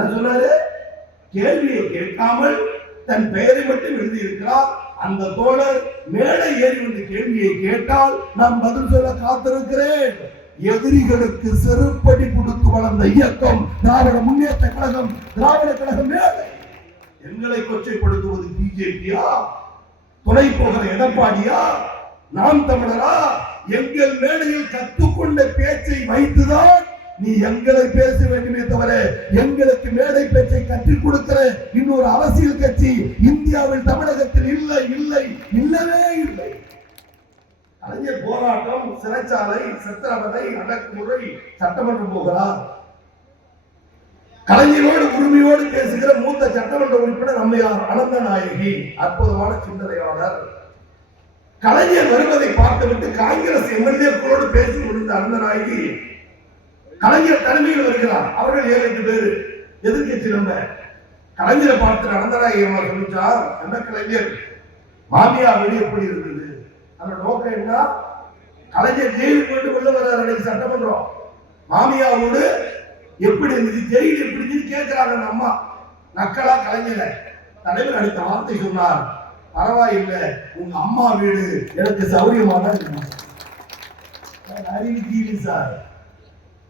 என்ன சொன்னாரு? கேள்வியை கேட்காமல் தன் பெயரை மட்டும் எழுதியிருக்கிறார். அந்த தோழர் மேடை ஏறி வந்து கேள்வியை கேட்டால் நான் பதில் சொல்ல காத்திருக்கிறேன். எதிரிகளுக்கு செருப்படி கொடுத்து வளர்ந்த இயக்கம் திராவிட முன்னேற்ற கழகம். திராவிட கழகம் மேடை எங்களை கொச்சைப்படுத்துவது பிஜேபியா? துணை போகிற எடப்பாடியா? நாம் தமிழரா? எங்கள் மேடையில் கற்றுக்கொண்ட பேச்சை வைத்துதான் நீ எங்களை பேச வேண்டுமே தவிர எங்களுக்கு மேடை பேச்சை கற்றுக் கொடுக்கிற இன்னொரு அரசியல் கட்சி இந்தியாவில் தமிழகத்தில் இல்லை, இல்லை, இல்லவே இல்லை. கலைஞர் போராட்டம், சிறைச்சாலை, சித்திரவதை, அடக்குமுறை, சட்டமன்றம் போகிறார். கலைஞரோடு உரிமையோடு பேசுகிற மூத்த சட்டமன்ற உறுப்பினர் அம்மையார் அனந்தநாயகி, அற்புதமான சிந்தனையாளர். கலைஞர் வருவதை பார்த்துவிட்டு காங்கிரஸ் எம்எல்ஏக்களோடு பேசி முடிந்த அனந்தநாயகி கலைஞர் தலைமையில் வருகிறார். அவர்கள் 7-8 பேர் எதிர்கட்சி. நம்ம கலைஞரை பார்த்து அனந்தநாயகி அம்மா சொல்லிச்சா, என்ன கலைஞர் மாமியா வெளி எப்படி இருந்தது? அந்த நோக்கம் என்ன? கலைஞர் ஜெயிலுக்கு கொண்டு உள்ள வர்றாரு சட்டமன்றம். மாமியாவோடு எப்படி இருந்துச்சு, ஜெயில் எப்படி இருந்துச்சு கேட்கிறாங்க அந்த அம்மா. நக்கலா கலைஞர தலைவர் அடுத்த வார்த்தை சொன்னார், பரவாயில்லை, உங்க அம்மா வீடு எனக்கு சௌரியமா தான் இருக்கு சார்.